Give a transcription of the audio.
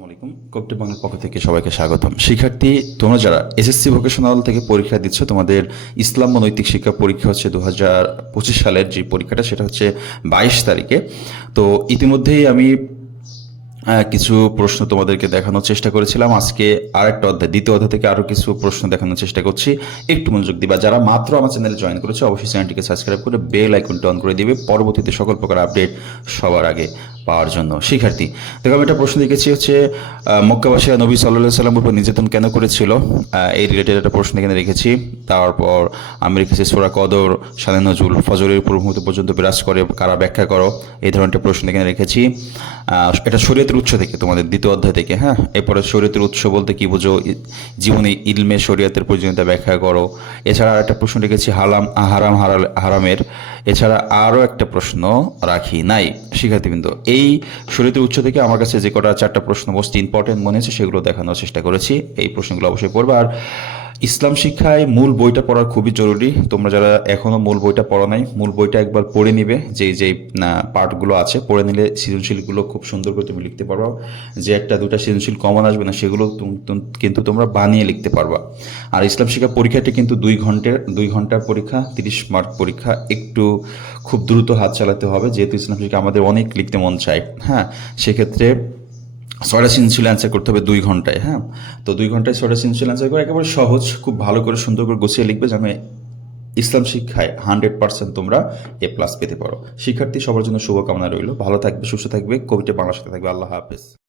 আসসালামু কবিটি বাংলার পক্ষ থেকে সবাইকে স্বাগতম। শিক্ষার্থী, তোমরা যারা এসএসসি ভোকেশনাল থেকে পরীক্ষা দিচ্ছ, তোমাদের ইসলাম ও নৈতিক শিক্ষা পরীক্ষা হচ্ছে দু হাজার পঁচিশ সালের যে পরীক্ষাটা, সেটা হচ্ছে বাইশ তারিখে। তো ইতিমধ্যেই আমি কিছু প্রশ্ন তোমাদেরকে দেখানোর চেষ্টা করেছিলাম। আজকে আরেকটা অধ্যায়, দ্বিতীয় অধ্যায় থেকে আরও কিছু প্রশ্ন দেখানোর চেষ্টা করছি। একটু মনোযোগ দিবা। যারা মাত্র আমার চ্যানেলে জয়েন করেছে, অবশ্যই চ্যানেলটিকে সাবস্ক্রাইব করে বেল আইকনটি অন করে দিবে। পরবর্তীতে সকল প্রকার আপডেট সবার আগে। পাওয়ার জন্য। শিক্ষার্থী, দেখো আমি একটা প্রশ্ন দেখেছি হচ্ছে মক্কাবাসীরা নবী সাল্লাহ সাল্লাম উপর নির্যাতন কেন করেছিল? এই রিলেটেড একটা প্রশ্ন এখানে রেখেছি। তারপর আমি রেখেছি সোরা কদর সাদে নজরুল ফজরের পূর্ব পর্যন্ত বিরাজ করে, কারা ব্যাখ্যা করো? এই ধরনের প্রশ্ন এখানে রেখেছি। এটা শরীয়তের উৎস থেকে, তোমাদের দ্বিতীয় অধ্যায় থেকে হ্যাঁ? এরপরে শরীয়তের উৎস বলতে কি বুঝো? জীবনে ইলমে শরীয়তের প্রয়োজনীয়তা ব্যাখ্যা করো। এছাড়া আর একটা প্রশ্ন রেখেছি, হালাম, হারাম, হারাল, হারামের। এছাড়া আরও একটা প্রশ্ন রাখি নাই, শিক্ষার্থীবৃন্দ। এই শরীয়তের উৎস থেকে আমার কাছে যে কটা, চারটা প্রশ্ন মোস্ট ইম্পর্টেন্ট মনে হয়েছে সেগুলো দেখানোর চেষ্টা করেছি। এই প্রশ্নগুলো অবশ্যই পড়বে। আর ইসলাম শিক্ষায় মূল বইটা পড়া খুবই জরুরি। তোমরা যারা এখনও মূল বইটা পড়া নাই, মূল বইটা একবার পড়ে নিবে। যে যে পার্টগুলো আছে, পড়ে নিলে সৃজনশীলগুলো খুব সুন্দর করে তুমি লিখতে পারবা। যে একটা, দুটা সৃজনশীল কমন আসবে না, সেগুলো কিন্তু তোমরা বানিয়ে লিখতে পারবা। আর ইসলাম শিক্ষা পরীক্ষাটি কিন্তু দুই ঘণ্টার দুই ঘণ্টার পরীক্ষা, তিরিশ মার্ক পরীক্ষা। একটু খুব দ্রুত হাত চালাতে হবে, যেহেতু ইসলাম শিক্ষা আমাদের অনেক লিখতে মন চায়। হ্যাঁ সেক্ষেত্রে ছয়টা ইনসুলেন্সার করতে হবে দুই ঘন্টায় হ্যাঁ? তো দুই ঘন্টায় ছয়টা ইনসুলেন্সার করে একেবারে সহজ, খুব ভালো করে সুন্দর করে গুছিয়ে লিখবে যেন ইসলাম শিক্ষায় হান্ড্রেড পার্সেন্ট তোমরা এ প্লাস পেতে পারো। শিক্ষার্থী, সবার জন্য শুভকামনা রইল। ভালো থাকবে, সুস্থ থাকবে। কবিতা বাংলার সাথে থাকবে। আল্লাহ হাফেজ।